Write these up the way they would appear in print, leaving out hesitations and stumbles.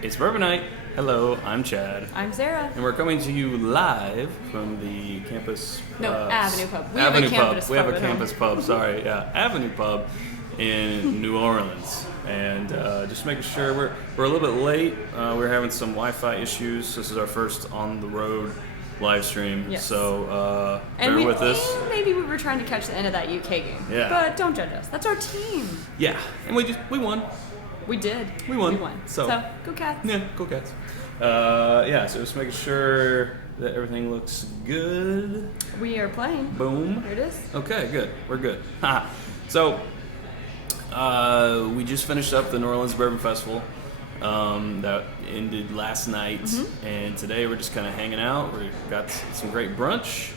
It's Bourbon Night. Hello, I'm Chad. I'm Sarah. And we're coming to you live from the campus... Avenue Pub. We Avenue have a campus pub. We have a at campus home. pub, sorry. Yeah, Avenue Pub in New Orleans. And just making sure we're a little bit late. We're having some Wi-Fi issues. This is our first on-the-road live stream. Yes. So bear with us. And maybe we were trying to catch the end of that UK game. Yeah. But don't judge us. That's our team. Yeah, and we won. We did. We won. We won. So go Cats. Yeah, go Cats. So just making sure that everything looks good. We are playing. Boom. Here it is. Okay, good. We're good. So, we just finished up the New Orleans Bourbon Festival. That ended last night, and today we're just kind of hanging out. We got some great brunch,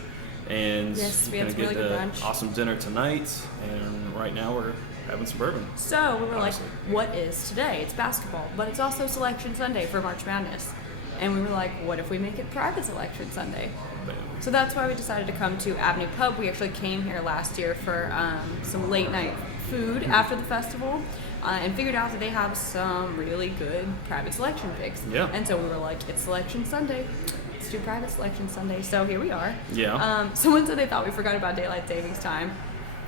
and Yes, we we're had gonna some get really the good brunch. awesome dinner tonight. And right now we're having some bourbon. So we were like, Awesome. what is today? It's basketball, but it's also Selection Sunday for March Madness. And we were like, what if we make it Private Selection Sunday? Boom. So that's why we decided to come to Avenue Pub. We actually came here last year for some late night food after the festival and figured out that they have some really good private selection picks. Yeah. And so we were like, it's Selection Sunday. Let's do Private Selection Sunday. So here we are. Yeah. Someone said they thought we forgot about Daylight Savings Time.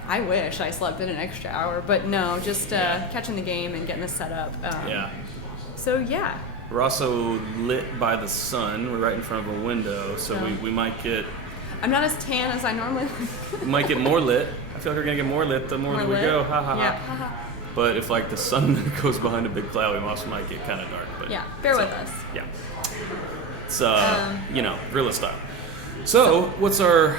I wish I slept in an extra hour, but no, just catching the game and getting this set up. Yeah. So yeah. We're also lit by the sun. We're right in front of a window, so Yeah. we might get tan as I normally we might get more lit. I feel like we're gonna get more lit the more that we lit. go. Ha ha Yeah. ha. haha. But if like the sun goes behind a big cloud, we also might get kind of dark. But Yeah, bear with us. Yeah. It's realist style. So what's our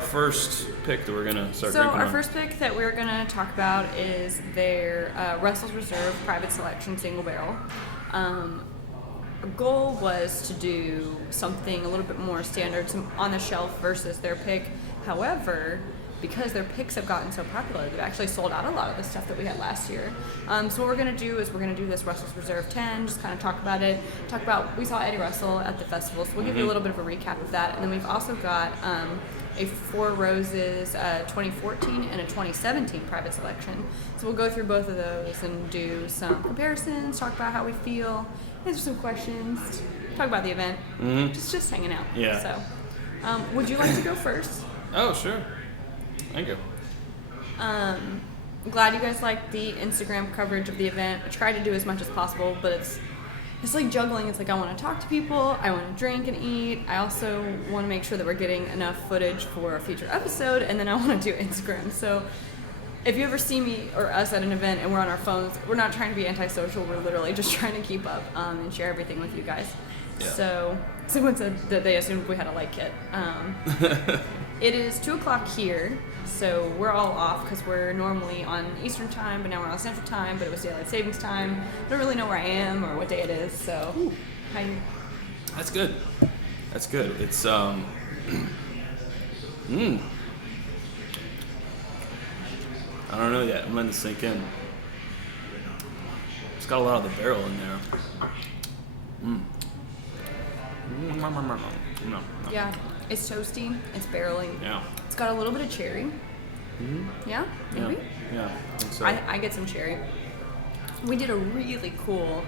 first pick that we're gonna start So drinking our on? first pick that we're going to talk about is their Russell's Reserve Private Selection Single Barrel. Our goal was to do something a little bit more standard, some on the shelf versus their pick. However, because their picks have gotten so popular, they've actually sold out a lot of the stuff that we had last year. So what we're going to do is we're going to do this Russell's Reserve 10, just kind of talk about it. We saw Eddie Russell at the festival, so we'll give you a little bit of a recap of that. And then we've also got a Four Roses 2014 and a 2017 private selection. So we'll go through both of those and do some comparisons, talk about how we feel, answer some questions, talk about the event, just hanging out. Yeah. So, would you like to go first? Oh, sure. Thank you. I'm glad you guys liked the Instagram coverage of the event. I tried to do as much as possible, but it's like juggling. It's like I want to talk to people, I want to drink and eat. I also want to make sure that we're getting enough footage for a future episode, and then I want to do Instagram. So if you ever see me or us at an event and we're on our phones, we're not trying to be antisocial. We're literally just trying to keep up and share everything with you guys. Yeah. So someone said that they assumed we had a light kit. It is 2:00 here, so we're all off because we're normally on Eastern time, but now we're on Central time, but it was Daylight Savings Time. I don't really know where I am or what day it is, so That's good. That's good. It's I don't know yet. I'm letting it sink in. It's got a lot of the barrel in there. No. yeah, it's toasty, it's barreling. Yeah. It's got a little bit of cherry. Yeah, maybe? Yeah. I think so. I get some cherry. We did a really cool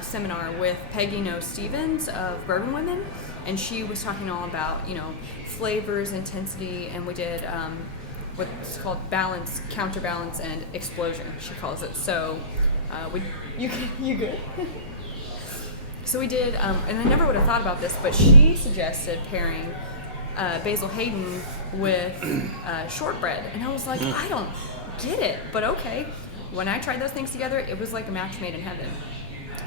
seminar with Peggy No Stevens of Bourbon Women, and she was talking all about, flavors, intensity, and we did what's called balance, counterbalance, and explosion, she calls it. So you good? So we did, and I never would have thought about this, but she suggested pairing Basil Hayden with shortbread, and I was like, I don't get it, but okay. When I tried those things together, it was like a match made in heaven.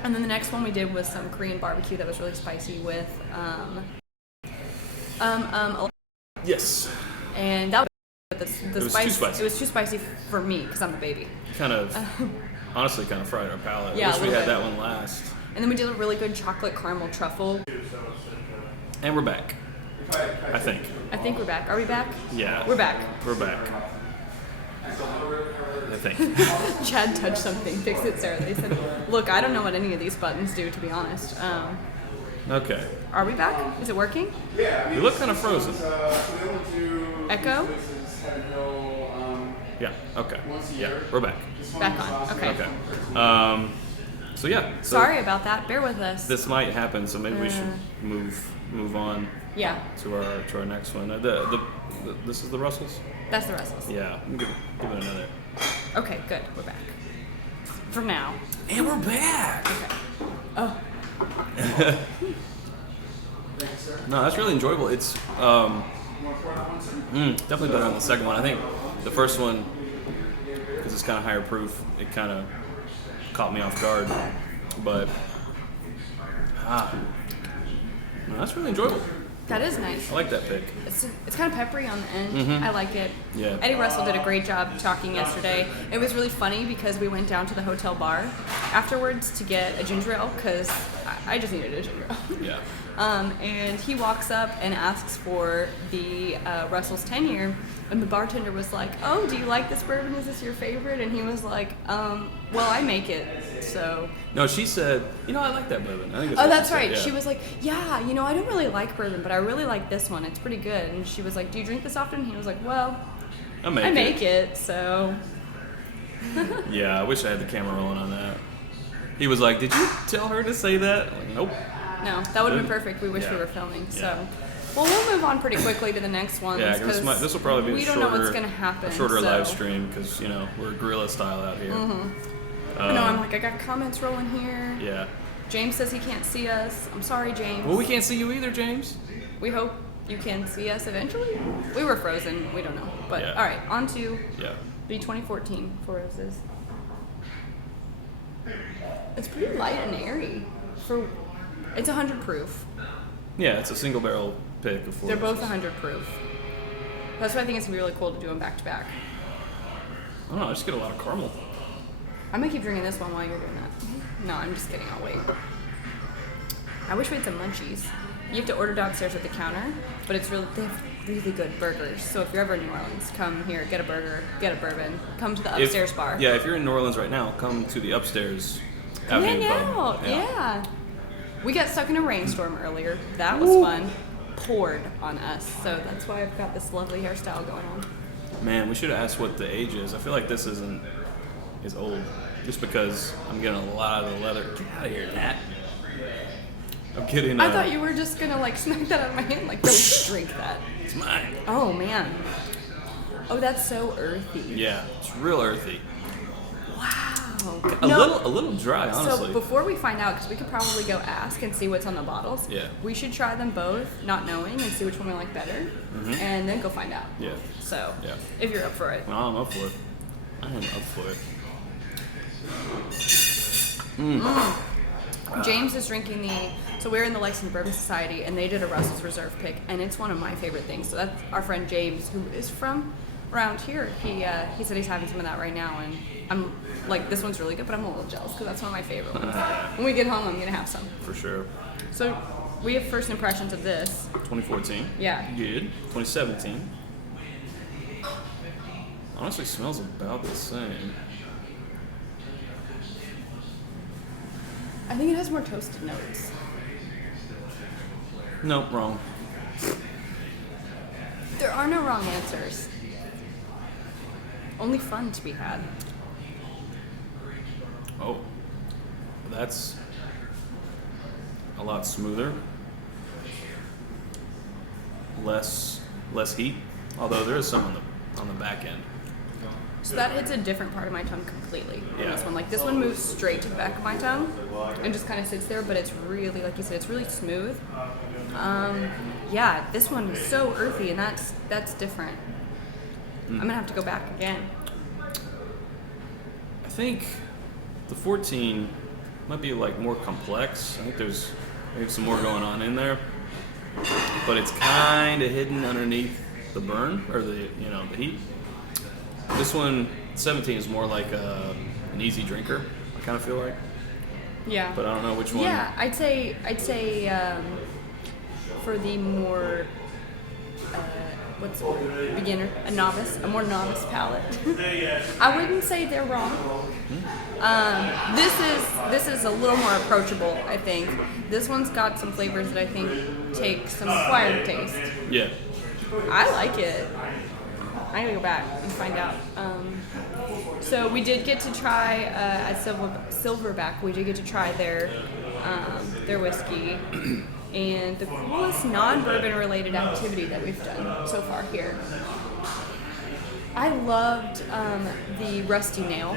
And then the next one we did was some Korean barbecue that was really spicy with Yes. and that was the was spice. too spicy. It was too spicy for me because I'm the baby. Kind of, honestly, kind of fried our palate. Yeah, I wish a we little had bit. that one last. And then we did a really good chocolate caramel truffle. And we're back. I think. I think we're back. Are we back? Yeah. We're back. We're back. I think. Chad touched something. Fix it, Sarah. They said, look, I don't know what any of these buttons do, to be honest. Okay. Are we back? Is it working? You look kind of frozen. Echo? Yeah. Okay. Yeah. We're back. Back on. Okay. Okay. So yeah. So Sorry about that. Bear with us. this might happen, so maybe we should move on Yeah, to our next one. This is the Russells. that's the Russells. Yeah, I'm give it another. Okay, good. We're back. For now. And we're back. Okay. Oh, No, that's really enjoyable. It's definitely better than the second one. I think the first one, because it's kind of higher proof, it kind of caught me off guard. But no, that's really enjoyable. that is nice. I like that pick. It's kind of peppery on the end. I like it. Yeah. Eddie Russell did a great job talking yesterday. It was really funny because we went down to the hotel bar afterwards to get a ginger ale because I just needed a ginger ale. Yeah. And he walks up and asks for the Russell's 10-year, and the bartender was like, "Oh, do you like this bourbon? Is this your favorite?" And he was like, "Well, I make it, so." No, she said, I like that bourbon. I think Oh, what that's she said, right. yeah. She was like, "Yeah, I don't really like bourbon, but I really like this one. It's pretty good." And she was like, "Do you drink this often?" And he was like, "Well, I I make it, so." Yeah, I wish I had the camera rolling on that. He was like, "Did you tell her to say that?" I'm like, nope. No, that would have been perfect. We wish we were filming. So, well, we'll move on pretty quickly to the next one. Yeah, because this will probably be we a don't shorter, know what's going to happen. a shorter so. live stream because we're guerrilla style out here. I know. I'm like, I got comments rolling here. Yeah. James says he can't see us. I'm sorry, James. Well, we can't see you either, James. We hope you can see us eventually. We were frozen. We don't know. But all right, on to the 2014 Four Roses. It's pretty light and airy. It's 100 proof. Yeah, it's a single barrel pick of Four They're Roses. both 100 proof. That's why I think it's gonna be really cool to do them back to back. I don't know. I just get a lot of caramel. I'm gonna keep drinking this one while you're doing that. No, I'm just kidding. I'll wait. I wish we had some munchies. You have to order downstairs at the counter, but they have really good burgers. So if you're ever in New Orleans, come here, get a burger, get a bourbon, come to the upstairs bar. Yeah, if you're in New Orleans right now, come to the upstairs Come Avenue hang Pub. out. Yeah. We got stuck in a rainstorm earlier. That was fun. Poured on us. So that's why I've got this lovely hairstyle going on. Man, we should have asked what the age is. I feel like this is old. Just because I'm getting a lot of the leather. Get out of here, Nat. I'm getting. I thought you were just gonna smack that out of my hand. Like, don't drink that. It's mine. Oh man. Oh, that's so earthy. Yeah, it's real earthy. Wow. A little dry, honestly. So before we find out, because we could probably go ask and see what's on the bottles. Yeah. We should try them both, not knowing, and see which one we like better, and then go find out. Yeah. So. Yeah. If you're up for it. No, I'm up for it. I am up for it. James is drinking so we're in the Lexington Bourbon Society, and they did a Russell's Reserve pick, and it's one of my favorite things. So that's our friend James, who is from around here. He said he's having some of that right now, and I'm like, this one's really good, but I'm a little jealous because that's one of my favorite ones. When we get home, I'm gonna have some. For sure. So we have first impressions of this. 2014. Yeah. Good. 2017. Honestly, smells about the same. I think it has more toasted notes. Nope, wrong. There are no wrong answers. Only fun to be had. Oh, that's a lot smoother. Less heat, although there is some on the back end. So that hits a different part of my tongue completely. Yeah. This one, this one moves straight to the back of my tongue and just kind of sits there, but it's really, like you said, it's really smooth. Yeah, this one is so earthy, and that's different. I'm gonna have to go back again. I think the 14 might be more complex. I think there's maybe some more going on in there, but it's kind of hidden underneath the burn or the heat. This one, 17, is more like an easy drinker. I kind of feel like. Yeah. But I don't know which one. Yeah, I'd say for the more what's the word? Beginner, a more novice palate. I wouldn't say they're wrong. This is a little more approachable, I think. This one's got some flavors that I think take some acquired taste. Yeah. I like it. I gotta go back and find out. So we did get to try at Silverback. We did get to try their whiskey, and the coolest non-bourbon related activity that we've done so far here. I loved the Rusty Nail.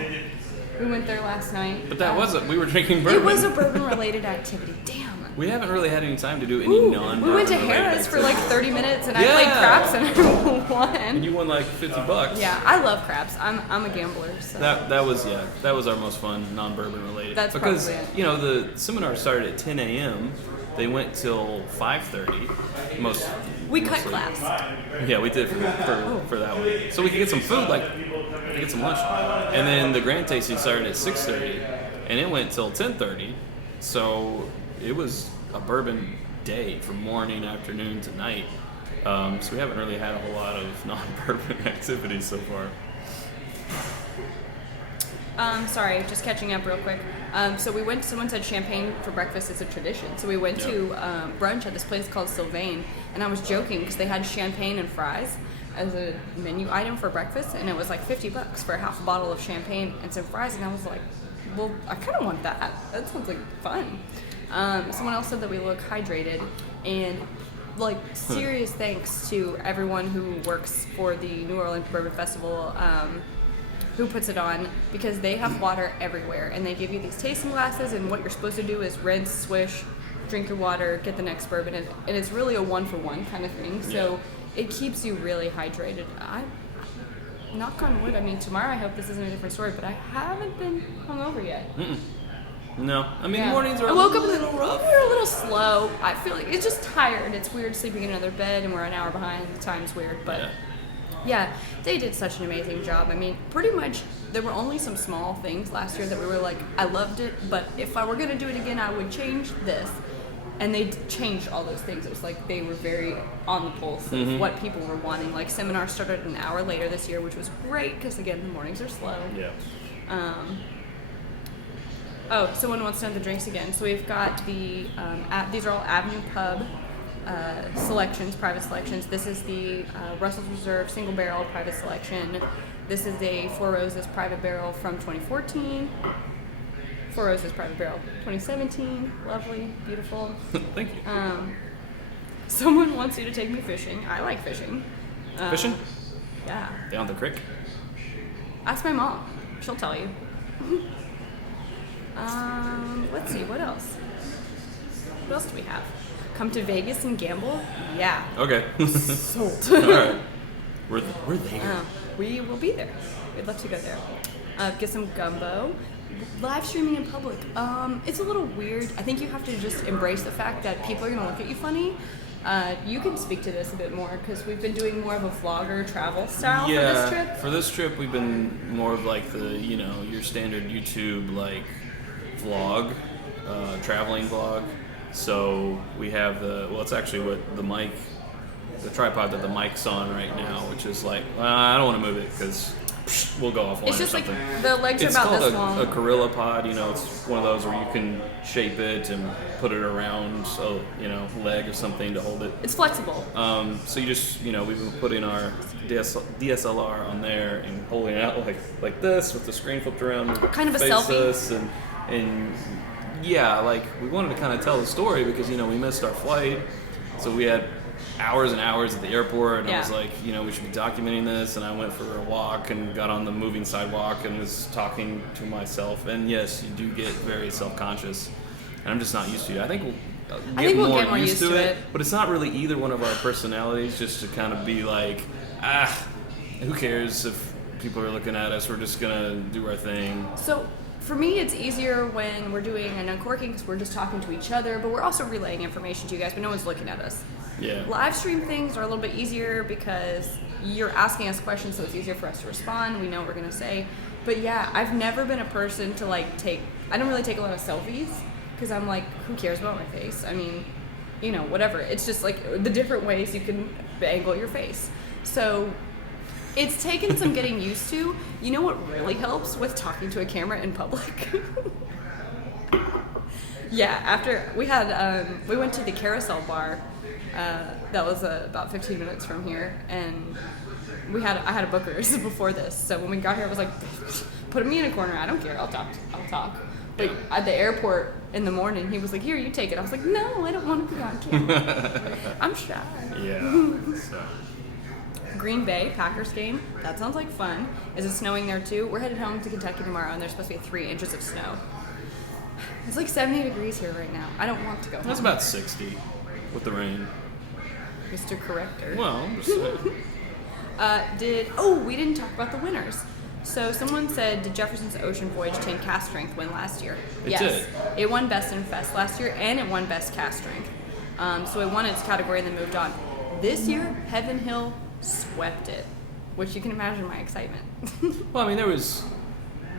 We went there last night. But that wasn't. We were drinking bourbon. It was a bourbon-related activity. Damn. We haven't really had any time to do any non-bourbon. We went to Harrah's for like 30 minutes, and I played craps, and I won. And you won like $50. Yeah, I love craps. I'm a gambler. So. That was our most fun non-bourbon related. That's because probably it. You know the seminar started at 10 a.m. They went till 5:30. We cut class. Yeah, we did for that one. So we could get some food, like get some lunch, and then the grand tasting started at 6:30, and it went till 10:30. So it was a bourbon day from morning, afternoon to night. So we haven't really had a whole lot of non-bourbon activities so far. Sorry, just catching up real quick. So we went. Someone said champagne for breakfast is a tradition. So we went to brunch at this place called Sylvain, and I was joking because they had champagne and fries as a menu item for breakfast, and it was like $50 for a half a bottle of champagne and some fries. And I was like, well, I kind of want that. That sounds like fun. Someone else said that we look hydrated, and like serious thanks to everyone who works for the New Orleans Bourbon Festival. Who puts it on, because they have water everywhere, and they give you these tasting glasses, and what you're supposed to do is rinse, swish, drink your water, get the next bourbon, and it's really a one-for-one kind of thing, so it keeps you really hydrated. I knock on wood, I mean, tomorrow I hope this isn't a different story, but I haven't been hungover yet. No, I mean, mornings are I woke up a little rough. We were a little slow. I feel like it's just tired. It's weird sleeping in another bed, and we're an hour behind. The time's weird, but... Yeah, they did such an amazing job. I mean, pretty much, there were only some small things last year that we were like, I loved it, but if I were going to do it again, I would change this. And they changed all those things. It was like they were very on the pulse of what people were wanting. Like, seminars started an hour later this year, which was great, because, again, the mornings are slow. Yeah. Someone wants to know the drinks again. So we've got the, these are all Avenue Pub selections, private selections. This is the Russell's Reserve Single Barrel Private Selection. This is a Four Roses Private Barrel from 2014. Four Roses Private Barrel 2017. Lovely, beautiful. Thank you. Someone wants you to take me fishing. I like fishing. Fishing? Yeah. Down the creek? Ask my mom. She'll tell you. Let's see, what else? What else do we have? Come to Vegas and gamble? Yeah. Okay. Sold. All right. We're there. We will be there. We'd love to go there. Get some gumbo. Live streaming in public. It's a little weird. I think you have to just embrace the fact that people are going to look at you funny. You can speak to this a bit more, because we've been doing more of a vlogger travel style for this trip. For this trip, we've been more of like the, your standard YouTube like vlog, traveling vlog. So we have it's actually what the tripod that the mic's on right now, which is like, I don't want to move it because we'll go offline. It's just or something. like the legs are about this long. It's called a gorilla pod. It's one of those where you can shape it and put it around a leg or something to hold it. It's flexible. So you just we've been putting our DSLR on there and holding it out like this with the screen flipped around. Kind of a selfie. And yeah, like we wanted to kind of tell the story because we missed our flight, so we had hours and hours at the airport, and I was like, we should be documenting this. And I went for a walk and got on the moving sidewalk and was talking to myself. And yes, you do get very self-conscious, and I'm just not used to it. I think we'll get more used to it, but it's not really either one of our personalities. Just to kind of be like, who cares if people are looking at us? We're just gonna do our thing. So. For me, it's easier when we're doing an uncorking because we're just talking to each other, but we're also relaying information to you guys, but no one's looking at us. Yeah. Live stream things are a little bit easier because you're asking us questions, so it's easier for us to respond. We know what we're going to say. But yeah, I've never been a person to I don't really take a lot of selfies because I'm like, who cares about my face? I mean, whatever. It's just like the different ways you can angle your face. So it's taken some getting used to. You know what really helps with talking to a camera in public? Yeah, after we had, we went to the Carousel bar. That was about 15 minutes from here, and I had a Booker's before this, so when we got here, I was like, put me in a corner. I don't care. I'll talk. But at the airport in the morning, he was like, here, you take it. I was like, no, I don't want to be on camera. I'm shy. Yeah. So. Green Bay, Packers game. That sounds like fun. Is it snowing there too? We're headed home to Kentucky tomorrow, and there's supposed to be 3 inches of snow. It's like 70 degrees here right now. I don't want to go home. That's about 60 with the rain. Mr. Corrector. Well, I'm just saying. We didn't talk about the winners. So someone said, did Jefferson's Ocean Voyage 10 cast strength win last year? It did. It won Best in Fest last year, and it won Best cast strength. So it won its category and then moved on. This year, Heaven Hill swept it, which you can imagine my excitement. Well, I mean, there was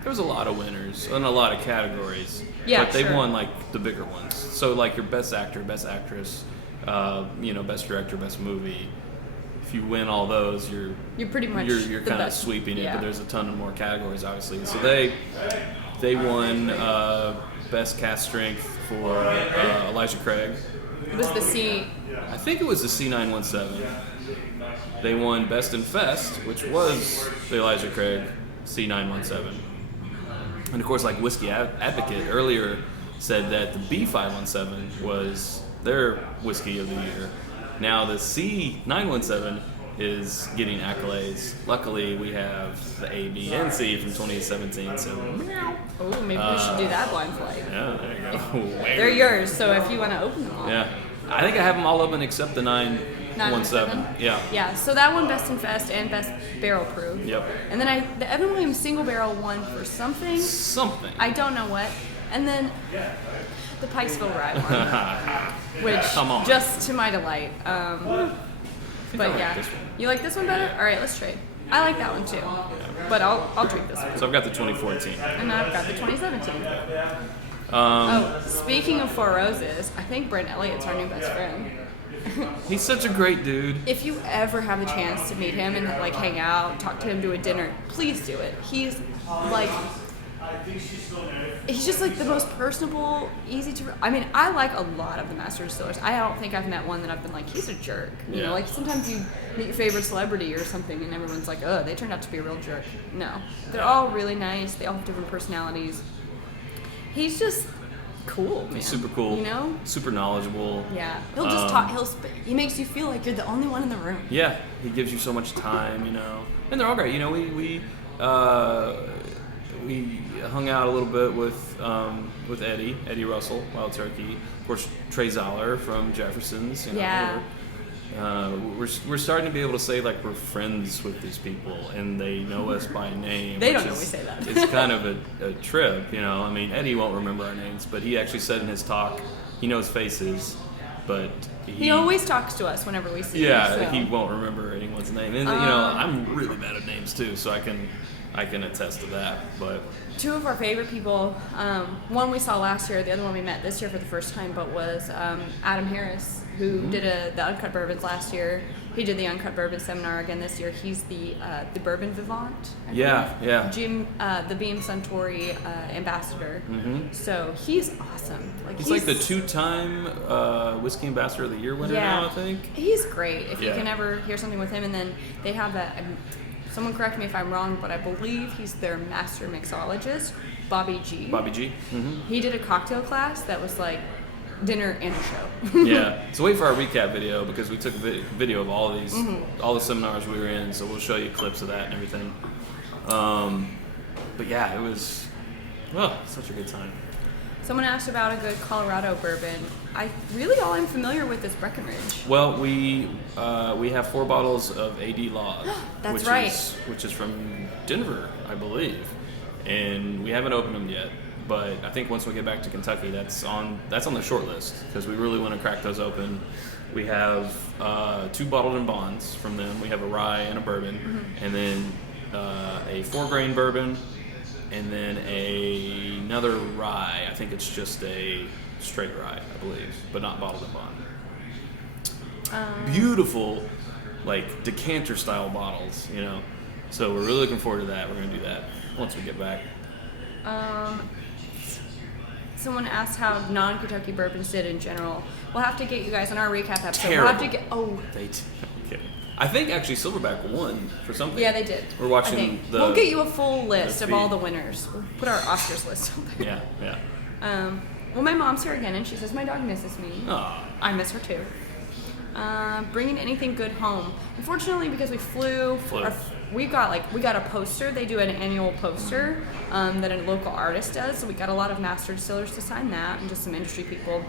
a lot of winners in a lot of categories. Yeah, but they sure. won like the bigger ones. So like your best actor, best actress, best director, best movie. If you win all those, you're pretty much you're the kind of best. sweeping it. Yeah. But there's a ton of more categories, obviously. So they won best cast strength for Elijah Craig. It was the C. I think it was the C917. They won Best in Fest, which was the Elijah Craig C917. And of course, like Whiskey Advocate earlier said that the B517 was their whiskey of the year. Now the C917 is getting accolades. Luckily, we have the A, B, and C from 2017. So, Oh, maybe we should do that blind flight. yeah, there you go. They're yours, so if you want to open them all. Yeah, I think I have them all open except the 917. Yeah. Yeah, so that won Best in Fest and Best Barrel Proof. Yep. And then the Evan Williams single barrel won for something. Something. I don't know what. And then the Pikesville Rye won, which Come on. just to my delight. But like yeah, this one. you like this one better? All right, let's trade. I like that one too, but I'll drink this one. So I've got the 2014. And I've got the 2017. Um, Speaking of Four Roses, I think Brent Elliott's our new best friend. He's such a great dude. If you ever have the chance to meet him and like hang out, talk to him, do a dinner, please do it. He's just like the most personable, easy to. I mean, I like a lot of the master distillers. I don't think I've met one that I've been like, he's a jerk. You know, like sometimes you meet your favorite celebrity or something, and everyone's like, oh, they turned out to be a real jerk. No, they're all really nice. They all have different personalities. He's just cool, man. He's super cool. You know? Super knowledgeable. Yeah. He'll just talk. He makes you feel like you're the only one in the room. Yeah, he gives you so much time, you know. And they're all great. You know, we hung out a little bit with Eddie Russell, Wild Turkey. Of course, Trey Zoller from Jefferson's. You know, Yeah. We're starting to be able to say like we're friends with these people and they know us by name. They don't which always say that. It's kind of a trip, you know. I mean, Eddie won't remember our names, but he actually said in his talk he knows faces, but He always talks to us whenever we see him. yeah, So. he won't remember anyone's name. And you know, I'm really bad at names too, so I can attest to that. But Two of our favorite people, one we saw last year, the other one we met this year for the first time, but was Adam Harris, who did the Uncut Bourbons last year. He did the Uncut Bourbon seminar again this year. He's the Bourbon Vivant. I believe. yeah. Jim, the Beam Suntory ambassador. Mm-hmm. So he's awesome. He's like the 2-time Whiskey Ambassador of the Year winner now, I think. He's great. If you Yeah. can ever hear something with him, and then they have someone correct me if I'm wrong, but I believe he's their master mixologist, Bobby G. Bobby G. Mm-hmm. He did a cocktail class that was like dinner and a show. Yeah. So wait for our recap video because we took a video of all of these, Mm-hmm. all the seminars we were in. So we'll show you clips of that and everything. But yeah, it was such a good time. Someone asked about a good Colorado bourbon. All I'm familiar with is Breckenridge. Well, we have 4 bottles of AD Law. That's which right. Which is from Denver, I believe, and we haven't opened them yet. But I think once we get back to Kentucky, that's on the short list because we really want to crack those open. We have 2 bottled in bonds from them. We have a rye and a bourbon, and then a 4-grain bourbon, and then another rye. I think it's just a straight rye, I believe, but not bottled in bond. Beautiful, like decanter style bottles, you know. So we're really looking forward to that. We're gonna do that once we get back. Someone asked how non-Kentucky bourbons did in general. We'll have to get you guys on our recap episode. Terrible. We'll have to get. Okay. I think actually Silverback won for something. Yeah, they did. We're watching we'll get you a full list of feed. all the winners. We'll put our Oscars list on there. Yeah. Well, my mom's here again, and she says my dog misses me. Aw. I miss her too. Bringing anything good home. Unfortunately, because we flew. We got a poster. They do an annual poster that a local artist does. So we got a lot of master distillers to sign that, and just some industry people.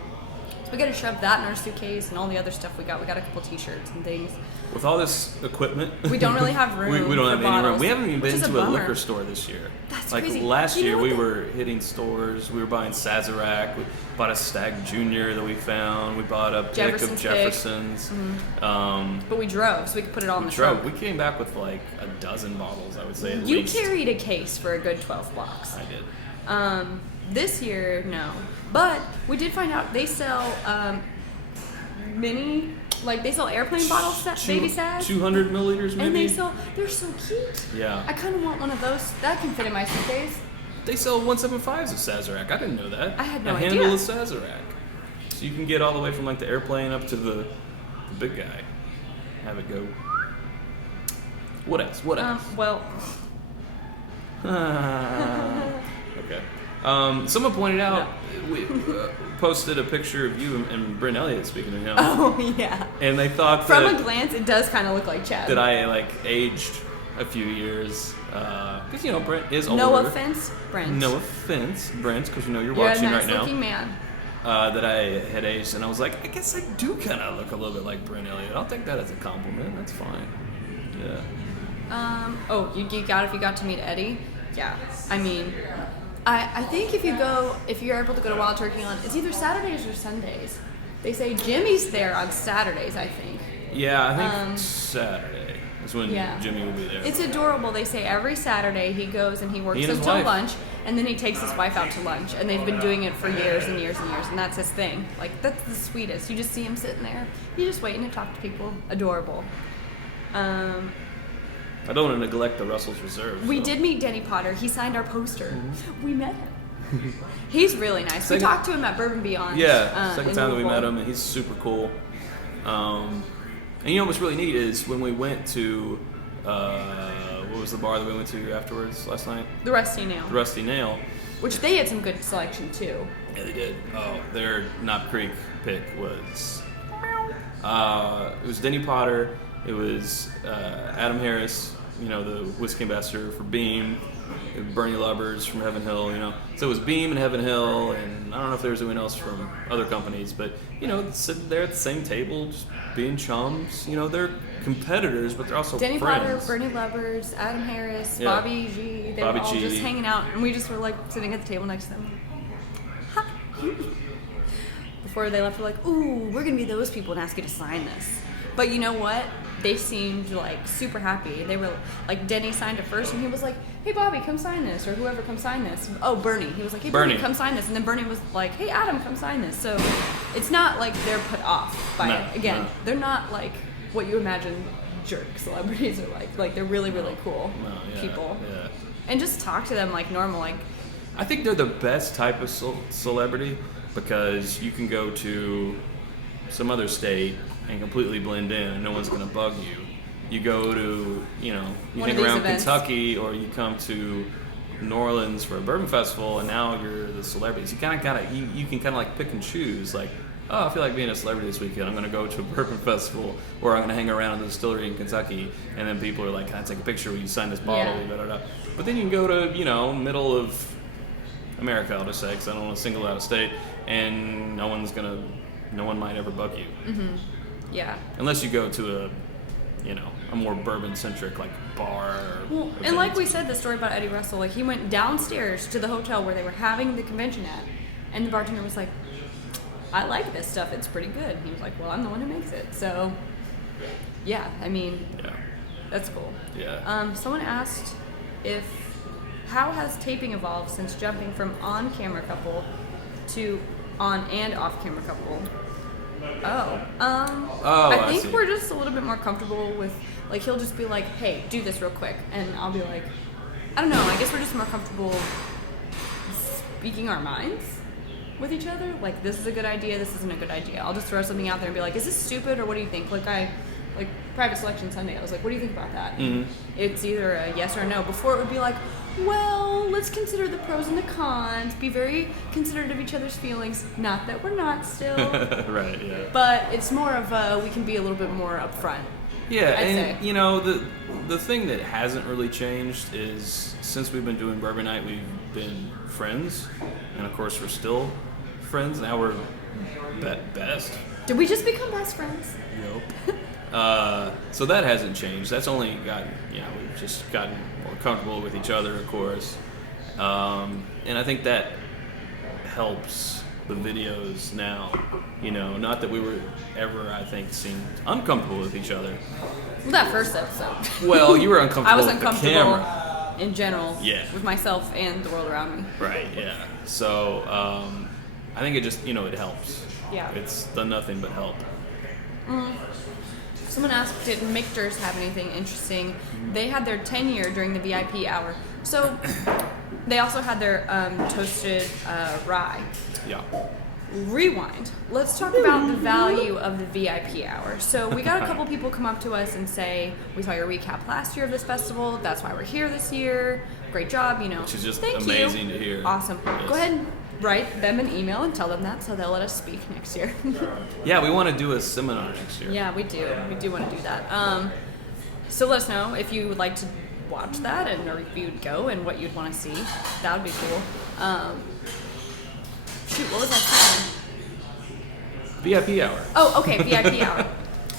So we got to shove that in our suitcase and all the other stuff we got. We got a couple T-shirts and things. With all this equipment, we don't really have room. we don't have any room. We haven't even been to a bummer. liquor store this year. That's like crazy. Last year, we were hitting stores. We were buying Sazerac. We bought a Stag Junior that we found. We bought a pick of Jefferson's. Mm-hmm. But we drove, so we could put it all in the trunk. We came back with like a dozen bottles, I would say. At you least. Carried a case for a good 12 blocks. I did. This year, no. But we did find out they sell they sell airplane bottles, baby Saz. 200 milliliters, maybe. And they're so cute. Yeah. I kind of want one of those. That can fit in my suitcase. They sell 175s of Sazerac. I didn't know that. I had no idea. A handle of Sazerac. So you can get all the way from like the airplane up to the big guy. Have it go. What else? Well. Okay. Someone pointed out, we posted a picture of you and Brent Elliott, speaking of him. Oh, yeah. And they thought From a glance, it does kind of look like Chad. that I, like, aged a few years. Because, Brent is older. No offense, Brent. No offense, Brent, because you're watching a nice right now. looking man. That I had aged, and I was like, I guess I do kind of look a little bit like Brent Elliott. I'll take that as a compliment. That's fine. Yeah. You got to meet Eddie? Yeah. I mean, I think if you're able to go to Wild Turkey on, it's either Saturdays or Sundays. They say Jimmy's there on Saturdays, I think. Yeah, I think Saturday is when Jimmy will be there. It's adorable. They say every Saturday he goes and he works and until lunch, and then he takes his wife out to lunch. And they've been doing it for years and years and years, and that's his thing. Like, that's the sweetest. You just see him sitting there. You're just waiting to talk to people. Adorable. I don't want to neglect the Russell's Reserve. We did meet Denny Potter. He signed our poster. Mm-hmm. We met him. He's really nice. We talked to him at Bourbon Beyond. Yeah, second time that we met him, and he's super cool. And what's really neat is when we went to, what was the bar that we went to afterwards last night? The Rusty Nail. The Rusty Nail. Which they had some good selection too. Yeah, they did. Oh, their Knob Creek pick was, it was Denny Potter. It was Adam Harris, the whiskey ambassador for Beam, Bernie Lubbers from Heaven Hill, So it was Beam and Heaven Hill, and I don't know if there was anyone else from other companies, but, sitting there at the same table, just being chums. They're competitors, but they're also Denny friends. Potter, Bernie Lubbers, Adam Harris, Yeah. Bobby G. They were all just hanging out, and we just were, sitting at the table next to them. Hi. Before they left, we're like, ooh, we're going to be those people and ask you to sign this. But you know what? They seemed super happy. They were Denny signed it first, and he was like, "Hey, Bobby, come sign this," or whoever, come sign this. Oh, Bernie. He was like, "Hey, Bernie, come sign this," and then Bernie was like, "Hey, Adam, come sign this." So it's not like they're put off by it. Again, they're not what you imagine jerk celebrities are like. They're really, really cool people. Yeah. And just talk to them like normal. I think they're the best type of celebrity because you can go to some other state and completely blend in and no one's going to bug you. You go to, you hang around Kentucky or you come to New Orleans for a bourbon festival and now you're the celebrities. You kind of you can kind of pick and choose I feel like being a celebrity this weekend. I'm going to go to a bourbon festival or I'm going to hang around in the distillery in Kentucky and then people are like, can I take a picture when you sign this bottle? Yeah. But then you can go to, middle of America, I'll just say, because I don't want to single out a state, and no one might ever bug you. Mm-hmm. Yeah. Unless you go to a more bourbon-centric bar. Well, and like we said, the story about Eddie Russell, he went downstairs to the hotel where they were having the convention at, and the bartender was like, "I like this stuff. It's pretty good." And he was like, "Well, I'm the one who makes it." So, yeah. That's cool. Yeah. Someone asked how has taping evolved since jumping from on-camera couple to on and off-camera couple? I think we're just a little bit more comfortable with, he'll just be like, "Hey, do this real quick," and I'll be like, I don't know, I guess we're just more comfortable speaking our minds with each other. This is a good idea, this isn't a good idea. I'll just throw something out there and be like, "Is this stupid, or what do you think?" like Private Selection Sunday. I was like, what do you think about that? Mm-hmm. It's either a yes or a no. Before it would be like, well, let's consider the pros and the cons, be very considerate of each other's feelings. Not that we're not still. Right, yeah. But it's more of a, we can be a little bit more upfront. Yeah, I'd and say. you know, the thing that hasn't really changed is since we've been doing Bourbon Night, we've been friends, and of course we're still friends. Now we're best. Did we just become best friends? Nope. So that hasn't changed. That's only gotten, we've just gotten more comfortable with each other, of course. And I think that helps the videos now. Not that we were ever, I think, seemed uncomfortable with each other. Well, that first episode. Well, you were uncomfortable I was with uncomfortable the camera. in general. Yeah. With myself and the world around me. Right, yeah. So I think it just, it helps. Yeah. It's done nothing but help. Someone asked, did Michter's have anything interesting? They had their 10-year during the VIP hour. So they also had their toasted rye. Yeah. Rewind. Let's talk about the value of the VIP hour. So we got a couple people come up to us and say, we saw your recap last year of this festival. That's why we're here this year. Great job, Which is just Thank amazing you. to hear. Awesome. Yes. Go ahead and write them an email and tell them that so they'll let us speak next year. Yeah, we want to do a seminar next year. Yeah, we do. We do want to do that. So let us know if you would like to watch that and or if you'd go and what you'd want to see. That would be cool. Shoot, what was I saying? VIP hour. Oh, okay, VIP hour.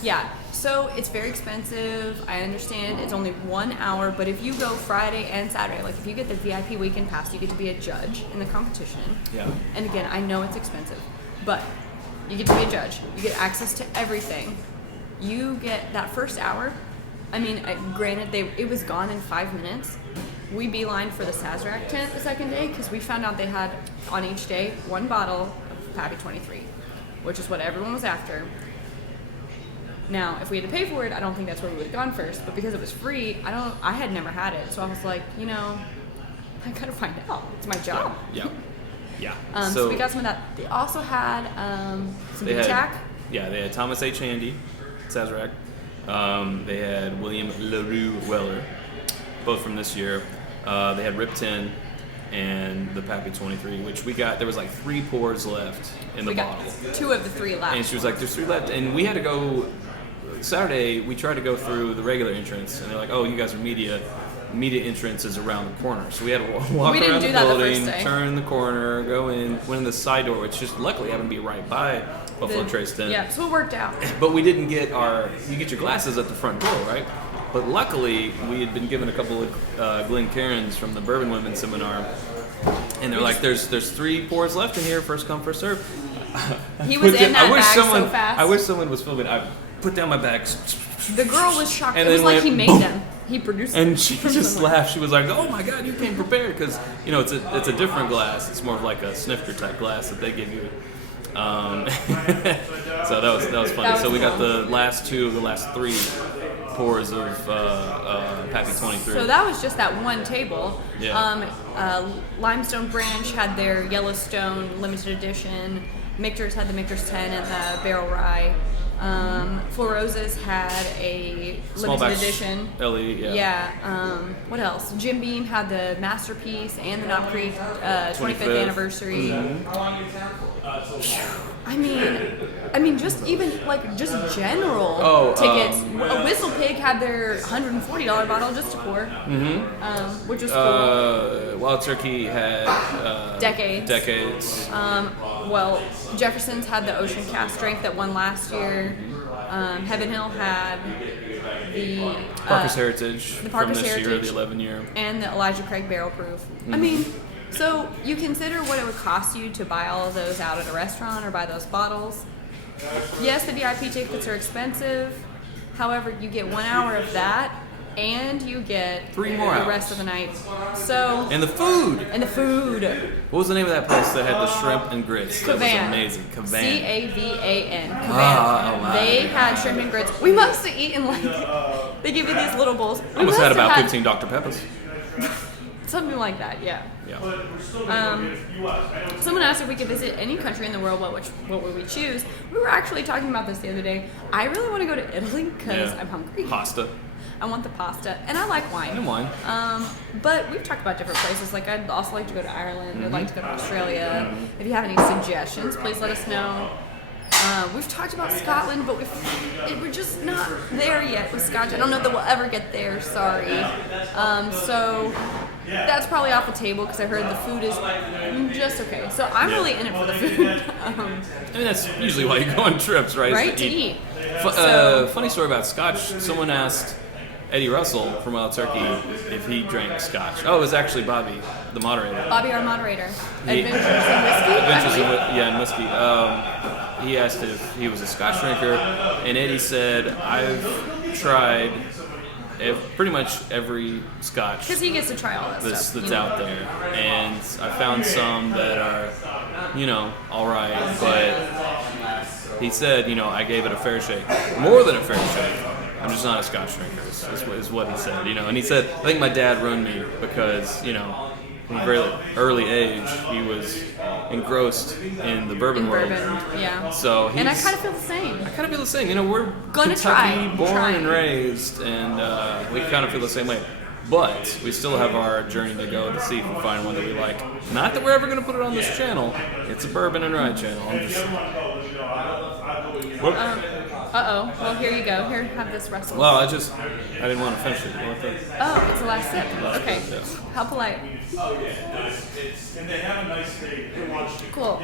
Yeah. So it's very expensive. I understand it's only 1 hour, but if you go Friday and Saturday, like if you get the VIP weekend pass, you get to be a judge in the competition. Yeah. And again, I know it's expensive, but you get to be a judge. You get access to everything. You get that first hour. I mean, granted, it was gone in 5 minutes. We beelined for the Sazerac tent the second day because we found out they had on each day 1 bottle of Pappy 23, which is what everyone was after. Now, if we had to pay for it, I don't think that's where we would have gone first. But because it was free, I had never had it, so I was like, I gotta find out. It's my job. Yeah. Yeah. So we got some of that. They also had some Jack. Yeah, they had Thomas H. Handy, Sazerac. They had William LaRue Weller, both from this year. They had Rip 10 and the Pappy 23, which we got. There was like 3 pours left in the bottle. 2 of the 3 left. And she was like, "There's 3 left," and we had to go. Saturday, we tried to go through the regular entrance, and they're like, "Oh, you guys are media. Media entrance is around the corner." So we had to walk around the building, turn the corner, go in, went in the side door, which just luckily happened to be right by Buffalo Trace tent. Yeah, so it worked out. But we didn't get you get your glasses at the front door, right? But luckily, we had been given a couple of Glen Cairns from the Bourbon Women's Seminar, and they're like, "There's 3 pours left in here, first come, first serve." He was in that bag so fast. I wish someone was filming. I put down my bag. The girl was shocked. And it was like he made boom. them. He produced them. And she just laughed. She was like, "Oh my God, you came prepared," because it's a different glass. It's more of like a snifter type glass that they give you. So that was funny. So we got the last 2 of the last 3 pours of Pappy 23. So that was just that one table. Yeah. Limestone Branch had their Yellowstone limited edition. Michter's had the Michter's 10 and the Barrel Rye. Four Roses had a limited edition. LE, yeah. What else? Jim Beam had the Masterpiece and the Knob Creek 25th anniversary. Mm-hmm. I mean, just general tickets. Whistle Pig had their $140 bottle just to pour, which was cool. Wild Turkey had Decades. Well, Jefferson's had the Ocean Cast Strength that won last year. Heaven Hill had the Parker's Heritage from this Heritage, year, the 11-year. And the Elijah Craig Barrel Proof. Mm-hmm. I mean, so you consider what it would cost you to buy all of those out at a restaurant or buy those bottles. Yes, the VIP tickets are expensive. However, you get 1 hour of that, and you get 3 more the hours. rest of the night. So And the food. What was the name of that place that had the shrimp and grits? That was Cavan. amazing. Cavan. Cavan. Oh, They had shrimp and grits. We must have eaten they give you these little bowls. I almost had about 15 Dr. Peppers. Something like that, yeah. Yeah. Someone asked if we could visit any country in the world, what would we choose? We were actually talking about this the other day. I really want to go to Italy because I'm hungry. Pasta. I want the pasta, and I like wine. And wine. But we've talked about different places. Like, I'd also like to go to Ireland. I'd like to go to Australia. If you have any suggestions, please let us know. We've talked about Scotland, but we're just not there yet with Scotch. I don't know that we'll ever get there, sorry. So that's probably off the table because I heard the food is just okay. So I'm really in it for the food. I mean, that's usually why you go on trips, right? Right, to eat. Funny story about Scotch. Someone asked Eddie Russell from Wild Turkey if he drank Scotch. Oh, it was actually Bobby, the moderator. Bobby, our moderator. Adventures in Whiskey? In Whiskey. He asked if he was a Scotch drinker, and Eddie said, I've tried pretty much every Scotch. Because he gets to try all that that's stuff. out there. And I found some that are, all right, but he said, I gave it a fair shake. More than a fair shake. I'm just not a Scotch drinker, is what he said, And he said, I think my dad ruined me because, from a very early age, he was engrossed in the bourbon world. Yeah. So and I kind of feel the same. I kind of feel the same. We're Gonna Kentucky, try. born and raised, and we kind of feel the same way. But we still have our journey to go to see if we find one that we like. Not that we're ever going to put it on this channel. It's a bourbon and rye channel. I'm just. Well, here you go. Here, have this Russell. Well, I didn't want to finish it. You want that? Oh, it's the last sip. Okay. Yeah. How polite. Cool.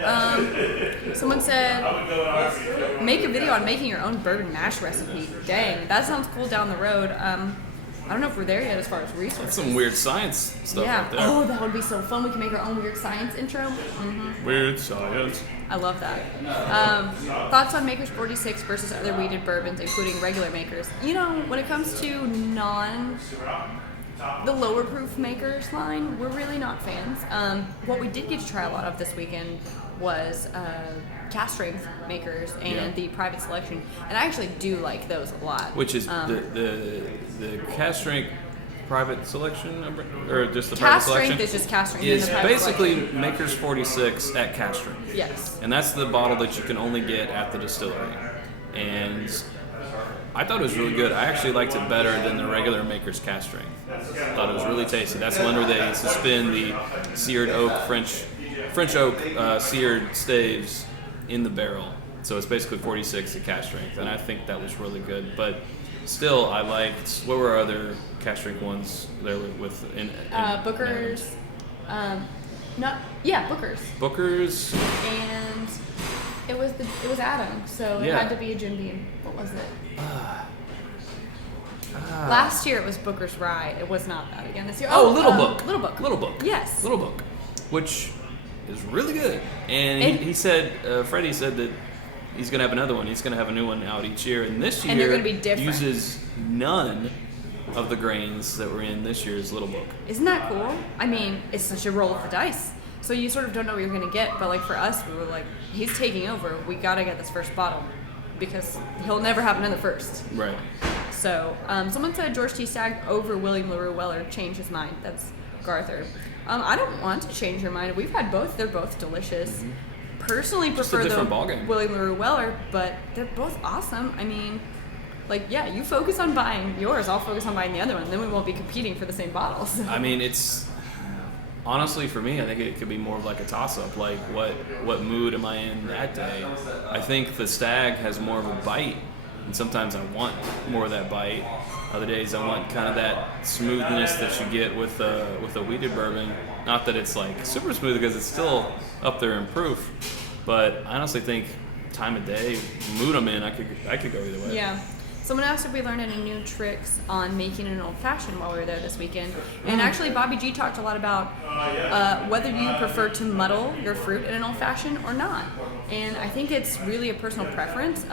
Someone said, make a video on making your own bourbon mash recipe. Dang, that sounds cool down the road. I don't know if we're there yet as far as resources. That's some weird science stuff right there. Oh, that would be so fun. We can make our own weird science intro. Mm-hmm. Weird science. I love that. Thoughts on Makers 46 versus other weeded bourbons, including regular makers? When it comes to the lower proof makers line, we're really not fans. What we did get to try a lot of this weekend was cast strength makers and the private selection, and I actually do like those a lot. Which is the cast strength private selection, or just the private selection? Cast strength is just cast strength. Is basically selection. Makers 46 at cast strength. Yes. And that's the bottle that you can only get at the distillery. And I thought it was really good. I actually liked it better than the regular Makers cast strength. I thought it was really tasty. That's the one where they suspend the seared oak French oak seared staves in the barrel. So it's basically 46 at cast strength, and I think that was really good. But still, I liked. What were our other cast strength ones there with Booker's. Booker's. Booker's. And it was Adam, so it had to be a Jim Beam. What was it? Last year it was Booker's Rye. It was not that again this year. Little Book. Little Book. Yes. Little Book, which is really good. And he said, Freddie said that he's going to have another one. He's going to have a new one out each year. And this year and they're going to be different. Uses none of the grains that were in this year's Little Book. Isn't that cool? I mean, it's such a roll of the dice. So you sort of don't know what you're going to get. But like for us, we were like, he's taking over. We got to get this first bottle because he'll never have another first. Right. So someone said George T. Stagg over William LaRue Weller changed his mind. That's Garther. I don't want to change your mind. We've had both. They're both delicious. Mm-hmm. Personally prefer the William LaRue Weller, but they're both awesome. I mean, you focus on buying yours. I'll focus on buying the other one. Then we won't be competing for the same bottles. I mean, it's honestly for me, I think it could be more of like a toss-up. Like, what mood am I in that day? I think the Stag has more of a bite, and sometimes I want more of that bite. Other days I want kind of that smoothness that you get with a weeded bourbon. Not that it's like super smooth because it's still up there in proof, but I honestly think time of day, mood I'm in, I could go either way. Yeah. Someone asked if we learned any new tricks on making an old fashioned while we were there this weekend. And actually, Bobby G talked a lot about whether you prefer to muddle your fruit in an old fashioned or not. And I think it's really a personal preference.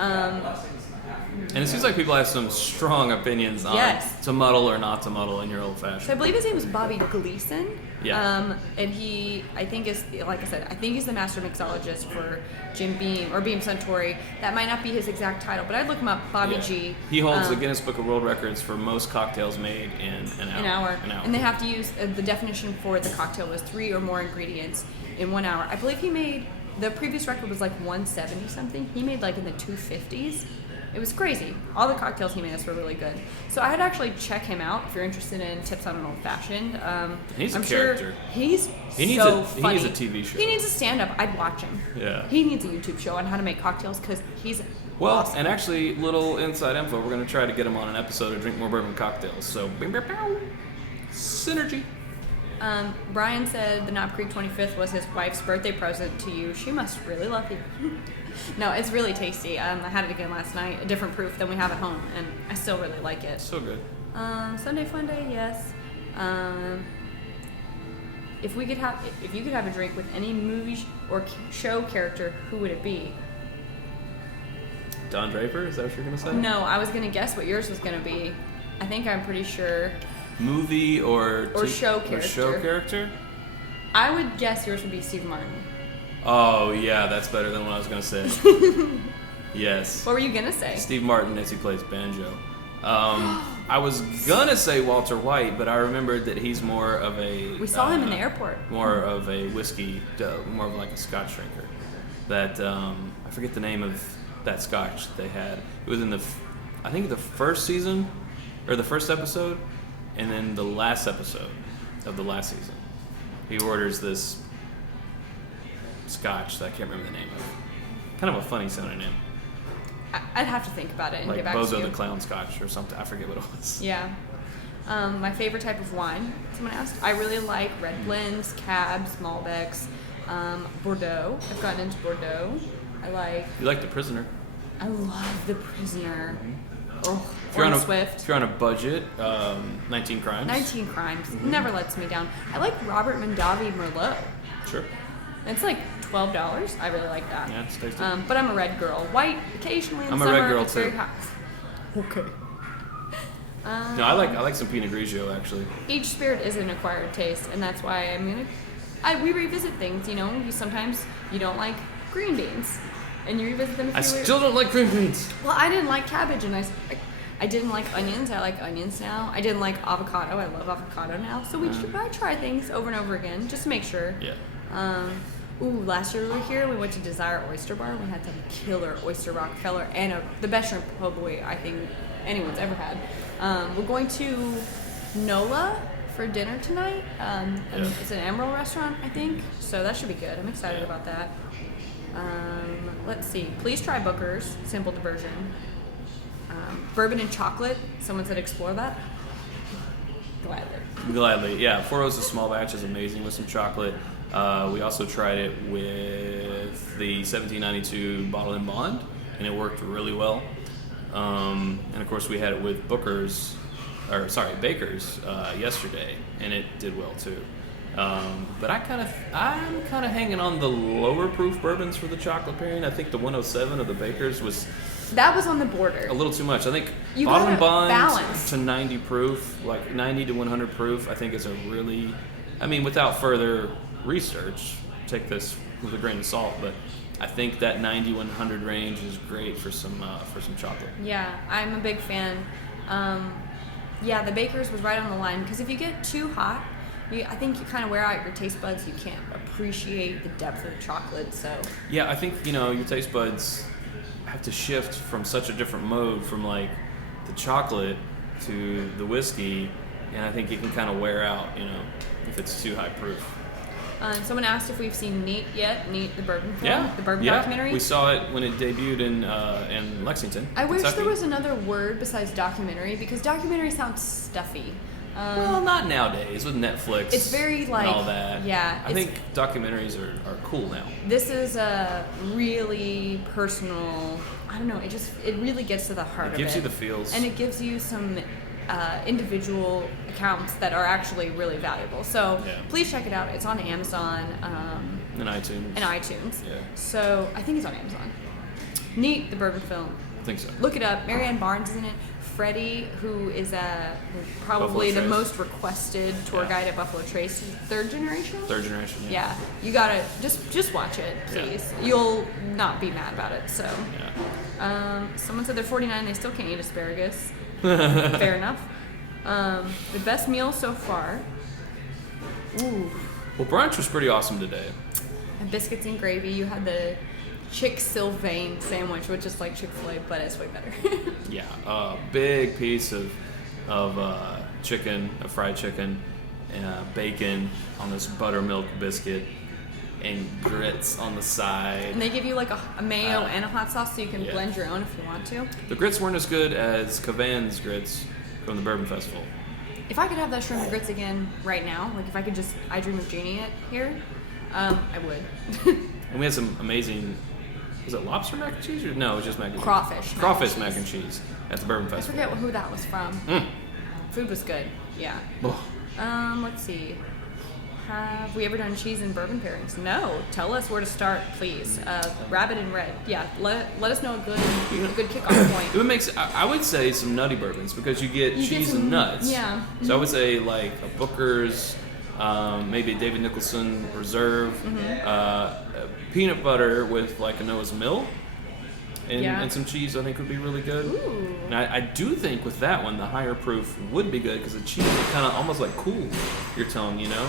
And it seems like people have some strong opinions on to muddle or not to muddle in your old fashioned. So I believe his name was Bobby Gleason. Yeah. And he, I think is, like I said, I think he's the master mixologist for Jim Beam or Beam Suntory. That might not be his exact title, but I'd look him up. Bobby G. He holds the Guinness Book of World Records for most cocktails made in an hour. And they have to use the definition for the cocktail was 3 or more ingredients in 1 hour. I believe he made, the previous record was like 170 something. He made like in the 250s. It was crazy. All the cocktails he made us were really good. So I'd actually check him out if you're interested in tips on an old fashioned. He's a character. He needs he needs a TV show. He needs a stand up. I'd watch him. Yeah. He needs a YouTube show on how to make cocktails because he's awesome. And actually, little inside info, we're going to try to get him on an episode of Drink More Bourbon Cocktails. So, synergy. Brian said the Knob Creek 25th was his wife's birthday present to you. She must really love you. No, it's really tasty. I had it again last night, a different proof than we have at home, and I still really like it. So good. Sunday Fun Day, yes. If you could have a drink with any movie or show character, who would it be? Don Draper? Is that what you're gonna say? No, I was gonna guess what yours was gonna be. I think I'm pretty sure. Movie or show character. Or show character? I would guess yours would be Steve Martin. Oh yeah, that's better than what I was gonna say. Yes. What were you gonna say? Steve Martin as he plays banjo. I was gonna say Walter White, but I remembered that he's more of a. We saw him in the airport. More of a whiskey, more of like a Scotch drinker. That I forget the name of that Scotch that they had. It was in I think the first season or the first episode, and then the last episode of the last season. He orders this Scotch that I can't remember the name of. Kind of a funny sounding name. I'd have to think about it and like get back to you. Bozo the Clown Scotch or something. I forget what it was. Yeah. My favorite type of wine, someone asked. I really like red blends, cabs, Malbecs, Bordeaux. I've gotten into Bordeaux. You like The Prisoner? I love The Prisoner. Oh, if you're Swift. If you're on a budget, 19 Crimes. 19 Crimes. Never lets me down. I like Robert Mondavi Merlot. Sure. It's like $12. I really like that. Yeah, it's tasty. But I'm a red girl. White occasionally in the I'm summer. a red girl it's too. Very hot. Okay. No, I like some Pinot Grigio actually. Each spirit is an acquired taste, and that's why we revisit things. You know, sometimes you don't like green beans, and you revisit them. I still don't like green beans. Well, I didn't like cabbage, and I didn't like onions. I like onions now. I didn't like avocado. I love avocado now. So I try things over and over again just to make sure. Yeah. Last year we were here. We went to Desire Oyster Bar. We had some killer oyster Rockefeller and the best shrimp po' boy I think anyone's ever had. We're going to NOLA for dinner tonight. It's an Emerald restaurant, I think. So that should be good. I'm excited about that. Let's see. Please try Booker's simple diversion. Bourbon and chocolate. Someone said explore that. Gladly, yeah. 4 O's a small batch is amazing with some chocolate. We also tried it with the 1792 Bottle and Bond, and it worked really well. And of course, we had it with Baker's yesterday, and it did well too. But I'm kind of hanging on the lower proof bourbons for the chocolate pairing. I think the 107 of the Baker's was. That was on the border. A little too much. I think you Bottle and Bond balance. to 90 proof, like 90 to 100 proof, I think is a really, without further research, take this with a grain of salt, but I think that 90-100 range is great for some chocolate. Yeah, I'm a big fan. The Baker's was right on the line because if you get too hot, I think you kind of wear out your taste buds. You can't appreciate the depth of the chocolate. So yeah, I think your taste buds have to shift from such a different mode from like the chocolate to the whiskey, and I think it can kind of wear out, if it's too high proof. Someone asked if we've seen Neat yet. Neat, the Bourbon film, yeah. the Bourbon yeah. documentary. We saw it when it debuted in Lexington. I Kentucky. wish there was another word besides documentary because documentary sounds stuffy. Well, not nowadays with Netflix. It's very like and all that. Yeah, I think documentaries are cool now. This is a really personal. I don't know. It really gets to the heart of it. It gives you the feels, and it gives you some individual accounts that are actually really valuable. So please check it out. It's on Amazon and iTunes. Yeah. Yeah. So I think it's on Amazon. Neat, the Bourbon film. I think so. Look it up. Marianne Barnes is in it. Freddie, who is probably the most requested tour guide at Buffalo Trace, third generation. Third generation. Yeah, you gotta just watch it, please. Yeah. You'll not be mad about it. So, someone said they're 49. They still can't eat asparagus. Fair enough. The best meal so far. Ooh. Well, brunch was pretty awesome today. And biscuits and gravy. You had the Chick Sylvain sandwich, which is like Chick-fil-A, but it's way better. Yeah, a big piece of chicken, a fried chicken, bacon on this buttermilk biscuit, and grits on the side. And they give you like a mayo and a hot sauce, so you can blend your own if you want to. The grits weren't as good as Cavan's grits from the Bourbon Festival. If I could have that shrimp and grits again right now, like if I could just I Dream of Jeannie it here, I would. And we had some amazing. Was it lobster mac and cheese? Or no, it was just mac and cheese. Crawfish mac and cheese at the Bourbon Festival. I forget who that was from. Food was good. Yeah. Let's see. Have we ever done cheese and bourbon pairings? No. Tell us where to start, please. Rabbit and red. Yeah. Let us know a good kickoff point. It would make. I would say some nutty bourbons because you get cheese and nuts. Yeah. So I would say like a Booker's, maybe a David Nicholson Reserve, peanut butter with like a Noah's Mill, and some cheese. I think would be really good. Ooh. And I do think with that one the higher proof would be good because the cheese would kind of almost like cool your tongue, you know.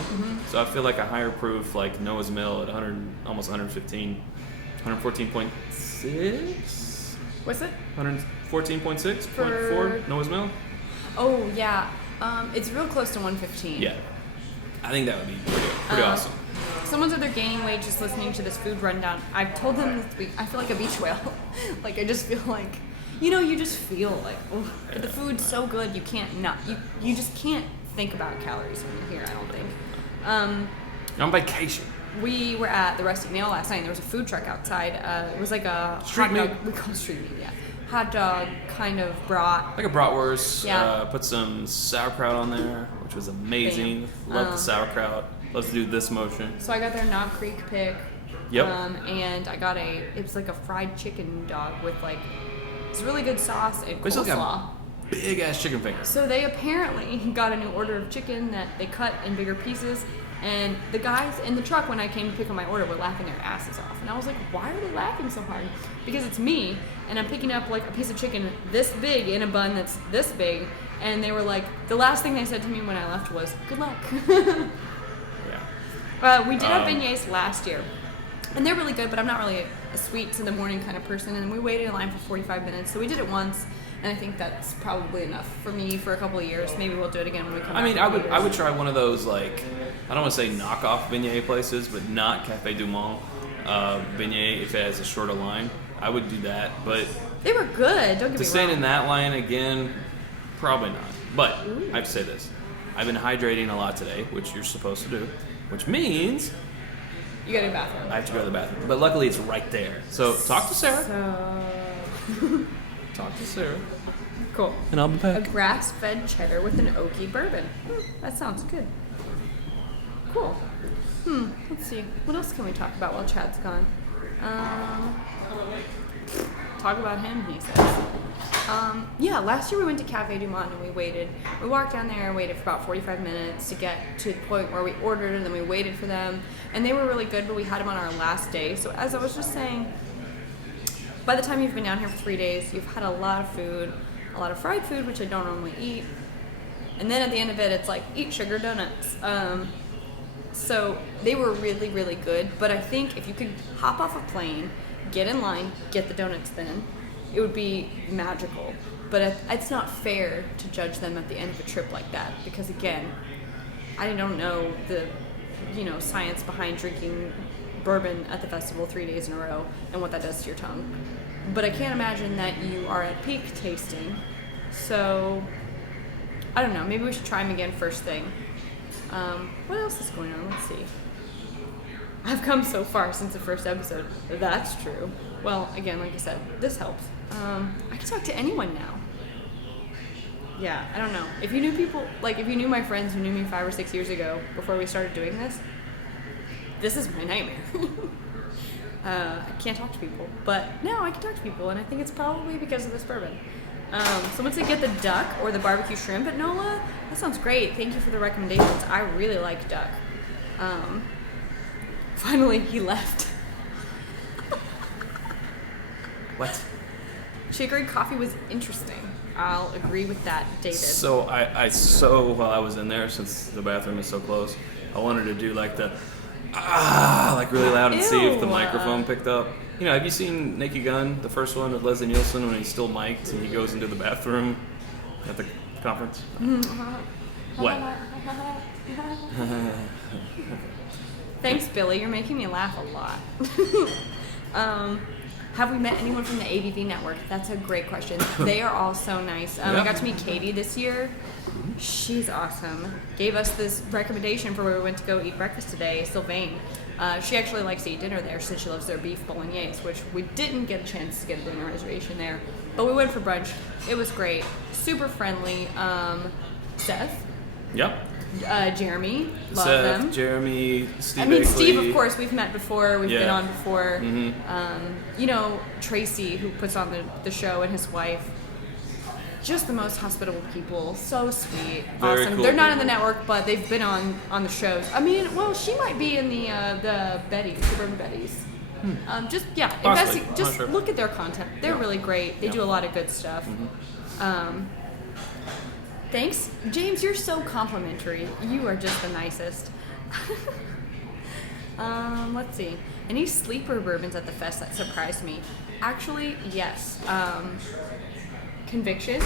So I feel like a higher proof like Noah's Mill at 100, almost 115, 114.6. What's it? 114.6.4 Noah's Mill. Oh yeah. It's real close to 115. Yeah. I think that would be pretty awesome. Someone said they're gaining weight just listening to this food rundown. I've told them this week, I feel like a beach whale. Like, I just feel like, you just feel like, the food's so good, you can't not, you just can't think about calories when you're here, I don't think. You're on vacation. We were at the Rusty Nail last night, and there was a food truck outside. It was like a street hot meat. dog, we call it street meat, yeah. Hot dog kind of brat. Like a bratwurst. Yeah. Put some sauerkraut on there, which was amazing. Love the sauerkraut. Love to do this motion. So I got their Knob Creek pick. Yep. And I got it was like a fried chicken dog with like, it's really good sauce and coleslaw. Big ass chicken fingers. So they apparently got a new order of chicken that they cut in bigger pieces. And the guys in the truck, when I came to pick up my order, were laughing their asses off. And I was like, why are they laughing so hard? Because it's me, and I'm picking up like a piece of chicken this big in a bun that's this big. And they were like, the last thing they said to me when I left was, good luck. Yeah. We did have beignets last year. And they're really good, but I'm not really a sweets in the morning kind of person. And we waited in line for 45 minutes. So we did it once. And I think that's probably enough for me for a couple of years. Maybe we'll do it again when we come back. I mean, I would try one of those, like, I don't want to say knockoff beignet places, but not Café Du Monde beignet if it has a shorter line. I would do that, but they were good. Don't get me wrong. To stand in that line again, probably not. But I have to say this: I've been hydrating a lot today, which you're supposed to do, which means you go to the bathroom. I have to go to the bathroom. But luckily, it's right there. So talk to Sarah. Talk to Sarah. Cool. And I'll be back. A grass-fed cheddar with an oaky bourbon. That sounds good. Cool. Let's see. What else can we talk about while Chad's gone? Talk about him, he says. Yeah, last year we went to Café Du Monde and we waited. We walked down there and waited for about 45 minutes to get to the point where we ordered, and then we waited for them. And they were really good, but we had them on our last day. So as I was just saying, by the time you've been down here for 3 days, you've had a lot of food, a lot of fried food, which I don't normally eat. And then at the end of it, it's like, eat sugar donuts. So they were really, really good. But I think if you could hop off a plane, get in line, get the donuts then, it would be magical. But it's not fair to judge them at the end of a trip like that. Because again, I don't know the science behind drinking bourbon at the festival 3 days in a row and what that does to your tongue. But I can't imagine that you are at peak tasting. So, I don't know. Maybe we should try them again first thing. What else is going on? Let's see. I've come so far since the first episode. That's true. Well, again, like I said, this helps. I can talk to anyone now. Yeah, I don't know. If you knew people, like if you knew my friends who knew me 5 or 6 years ago before we started doing this is my nightmare. I can't talk to people, but now I can talk to people, and I think it's probably because of this bourbon. Someone said get the duck or the barbecue shrimp at NOLA. That sounds great. Thank you for the recommendations. I really like duck. Finally, he left. What? Chicory coffee was interesting. I'll agree with that, David. So while I was in there, since the bathroom is so close, I wanted to do like the like really loud and see if the Ew. microphone picked up. You know, have you seen Naked Gun, the first one with Leslie Nielsen when he's still mic'd and he goes into the bathroom at the conference? What? Thanks, Billy. You're making me laugh a lot. Have we met anyone from the ABV network? That's a great question. They are all so nice. I got to meet Katie this year. She's awesome. Gave us this recommendation for where we went to go eat breakfast today, Sylvain. She actually likes to eat dinner there since she loves their beef bolognese, which we didn't get a chance to get a dinner reservation there. But we went for brunch. It was great. Super friendly. Seth. Yep. Jeremy. Love Seth, them. Jeremy, Steve. I mean, Akeley. Steve, of course, we've met before. We've been Yeah. on before. Mm-hmm. You know, Tracy, who puts on the show, and his wife. Just the most hospitable people. So sweet. Very Awesome. cool They're not in the people. network, but they've been on the shows. I mean, well, she might be in the Betties, the Bourbon Betties. Possibly. Just Not sure. look at their content. They're really great. They do a lot of good stuff. Thanks. James, you're so complimentary. You are just the nicest. Let's see. Any sleeper bourbons at the fest that surprised me? Actually, yes. Conviction.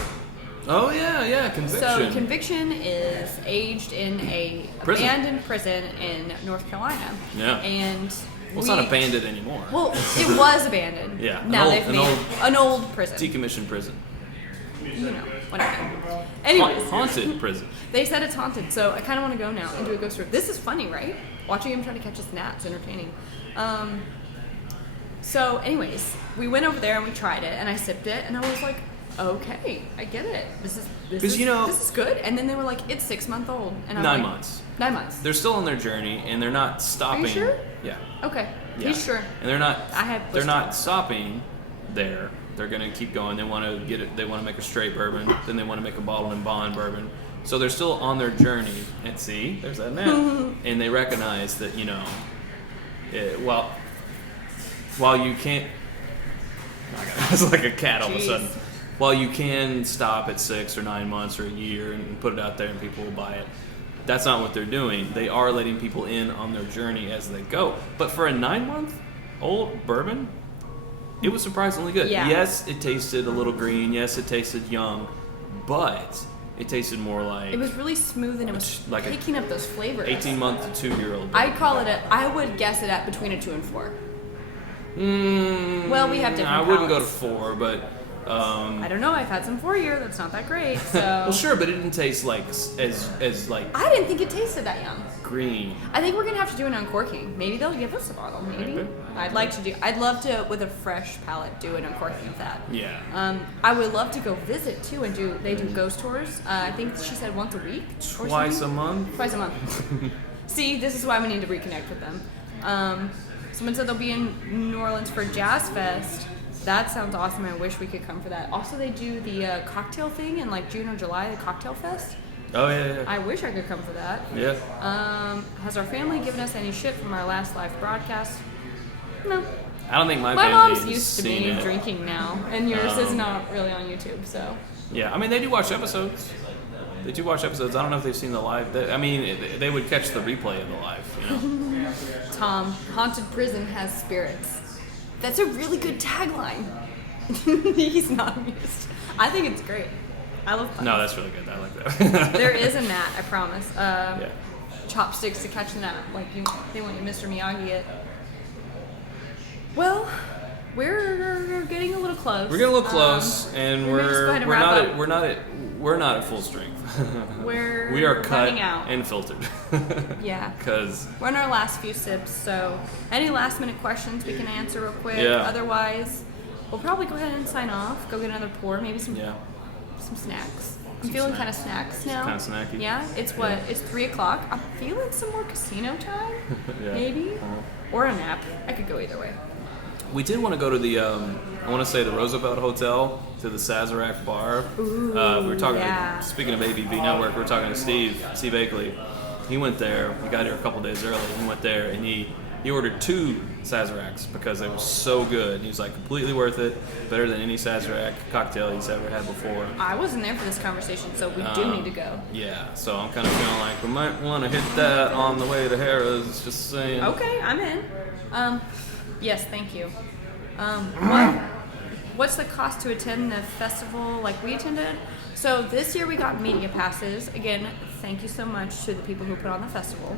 Oh yeah, Conviction. So Conviction is aged in a Prison. abandoned prison in North Carolina. Yeah. And Well, it's not abandoned anymore. Well, it was abandoned. Yeah, Now they've an made an old prison. Decommissioned prison. You know, whatever. Anyways, Haunted prison. they said it's haunted, so I kind of want to go now and do a ghost tour. This is funny, right? Watching him try to catch his gnats, entertaining. So, anyways, we went over there and we tried it, and I sipped it, and I was like, okay, I get it. This is good. And then they were like, it's 6 months old, and I'm 9 like, months. 9 months. They're still on their journey, and they're not stopping. sure? Yeah. Okay, Yeah. he's sure. And they're not. I have They're blister. not stopping there. They're gonna keep going. They want to get it. They want to make a straight bourbon. Then they want to make a bottled and bond bourbon. So they're still on their journey. And see, there's that now. And they recognize that while you can't. It's like a cat all of a Jeez. sudden. While you can stop at 6 or 9 months or a year and put it out there and people will buy it, that's not what they're doing. They are letting people in on their journey as they go. But for a 9-month-old bourbon, it was surprisingly good. Yeah. Yes, it tasted a little green. Yes, it tasted young, but it tasted more like It was really smooth, and it was like a picking up those flavors. 18-month to 2-year-old. I would guess it at between a 2 and 4. Well, we have different I wouldn't go to palates. 4, but I don't know. I've had some 4-year. That's not that great. So. well, sure, but it didn't taste like as like I didn't think it tasted that young. green. I think we're gonna have to do an uncorking. Maybe they'll give us a bottle. Maybe. I'd love to, with a fresh palate, do an uncorking of that. Yeah. I would love to go visit too and they do ghost tours. I think she said once a week. Or Twice a something. month. Twice a month. See, this is why we need to reconnect with them. Someone said they'll be in New Orleans for Jazz Fest. That sounds awesome. I wish we could come for that. Also, they do the cocktail thing in like June or July, the cocktail fest. Oh yeah. I wish I could come for that. Yeah. Has our family given us any shit from our last live broadcast? No. I don't think my My family mom's has used to seen me it. drinking now, and yours is not really on YouTube, so. Yeah, I mean they do watch episodes. They do watch episodes. I don't know if they've seen the live. They would catch the replay of the live. You know. Tom, haunted prison has spirits. That's a really good tagline. He's not amused. I think it's great. I love puns. No, that's really good. I like that. There is a gnat, I promise. Yeah. Chopsticks to catch the gnat, like they want you Mr. Miyagi it. Well, we're getting a little close. We're getting a little close, and we may just go ahead and wrap up. we're not at full strength. We are cut running out. and filtered. Yeah. Because We're in our last few sips, so any last minute questions we can answer real quick. Yeah. Otherwise, we'll probably go ahead and sign off. Go get another pour, maybe some yeah, snacks. I'm Some feeling snacks. kind of snacks now. Kinda snacky. Yeah, it's what? Yeah. It's 3 o'clock. I'm feeling some more casino time, yeah. maybe, Uh-huh. or a nap. I could go either way. We did want to go to the, I want to say the Roosevelt Hotel, to the Sazerac bar. Ooh, we were talking, yeah. speaking of ABV Network, we were talking to Steve Akeley. He went there, he got here a couple days early, he went there and he ordered 2 Sazeracs because they were so good. He was like, completely worth it, better than any Sazerac cocktail he's ever had before. I wasn't there for this conversation, so we do need to go. Yeah, so I'm kind of feeling like we might want to hit that on the way to Harrah's, just saying. Okay, I'm in. Yes, thank you. What's the cost to attend the festival like we attended? So this year we got media passes. Again, thank you so much to the people who put on the festival.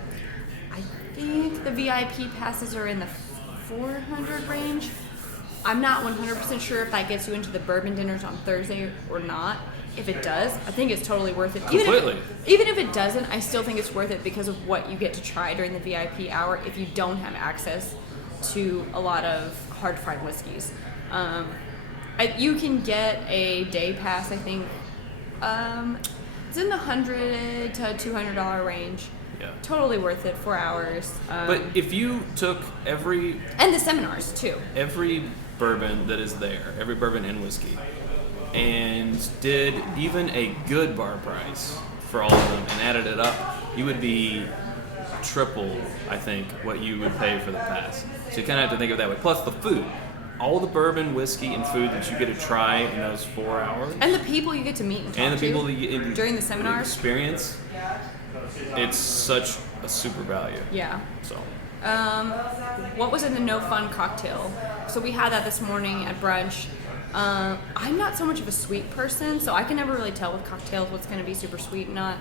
I think the VIP passes are in the 400 range. I'm not 100% sure if that gets you into the bourbon dinners on Thursday or not. If it does, I think it's totally worth it. Completely. Even if it doesn't, I still think it's worth it because of what you get to try during the VIP hour if you don't have access to a lot of hard-to-find whiskeys. You can get a day pass, I think. It's in the $100 to $200 range. Yeah. Totally worth it, 4 hours. But if you took and the seminars too. every bourbon that is there, every bourbon and whiskey, and did even a good bar price for all of them and added it up, you would be triple, I think, what you would pay for the pass. So you kind of have to think of it that way. Plus the food. All the bourbon, whiskey, and food that you get to try in those 4 hours. And the people you get to meet and talk And the people to that you get during the seminars. experience, it's such a super value. Yeah. So What was in the no fun cocktail? So we had that this morning at brunch. I'm not so much of a sweet person, so I can never really tell with cocktails what's going to be super sweet and not.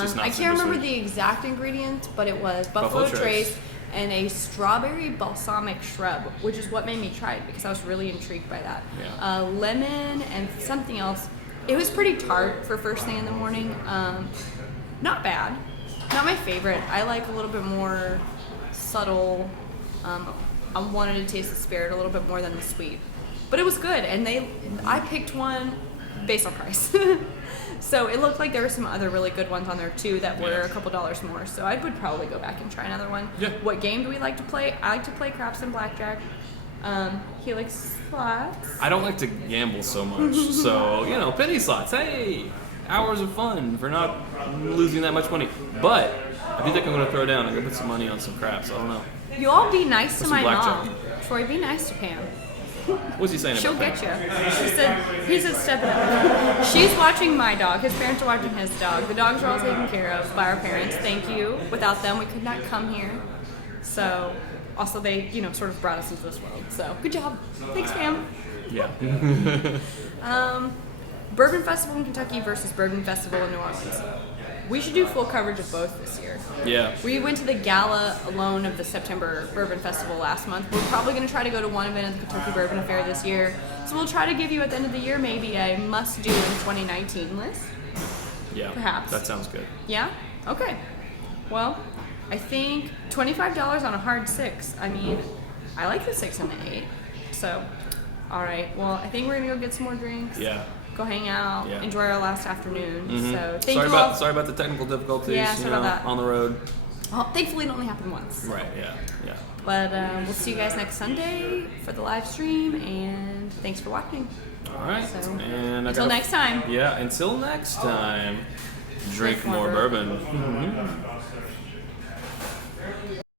She's not I super can't remember sweet. the exact ingredients, but it was Buffalo Trace and a strawberry balsamic shrub, which is what made me try it because I was really intrigued by that. Yeah. Lemon and something else. It was pretty tart for first thing in the morning. Not bad. Not my favorite. I like a little bit more subtle. I wanted to taste the spirit a little bit more than the sweet. But it was good, and I picked one based on price. So it looked like there were some other really good ones on there too that were a couple dollars more. So I would probably go back and try another one. Yeah. What game do we like to play? I like to play craps and blackjack. He likes slots. I don't like to gamble so much. So, penny slots, hey, hours of fun for not losing that much money. But I do think I'm going to throw down. I'm going to put some money on some craps. I don't know. You all be nice to What's my some blackjack? mom. Troy, be nice to Pam. What's he saying She'll about get that? you. He said step it up. She's watching my dog. His parents are watching his dog. The dogs are all taken care of by our parents. Thank you. Without them, we could not come here. So, also they, sort of brought us into this world. So, good job. Thanks, Pam. Yeah. Bourbon Festival in Kentucky versus Bourbon Festival in New Orleans. We should do full coverage of both this year. Yeah. We went to the gala alone of the September Bourbon Festival last month. We're probably going to try to go to one event at the Kentucky Bourbon Affair this year. So we'll try to give you at the end of the year maybe a must-do in 2019 list. Yeah. Perhaps. That sounds good. Yeah? Okay. Well, I think $25 on a hard 6. I mean, I like the 6 and the 8. So, all right. Well, I think we're going to go get some more drinks. Yeah. Go hang out, Yeah. enjoy our last afternoon. Mm-hmm. So thank you all. Sorry about the technical difficulties. Yeah, sorry about that. On the road. Well, thankfully, it only happened once. Right. Yeah. Yeah. But we'll see you guys next Sunday for the live stream, and thanks for watching. All right. So, And until next time. Yeah. Until next time. Drink more bourbon. Mm-hmm.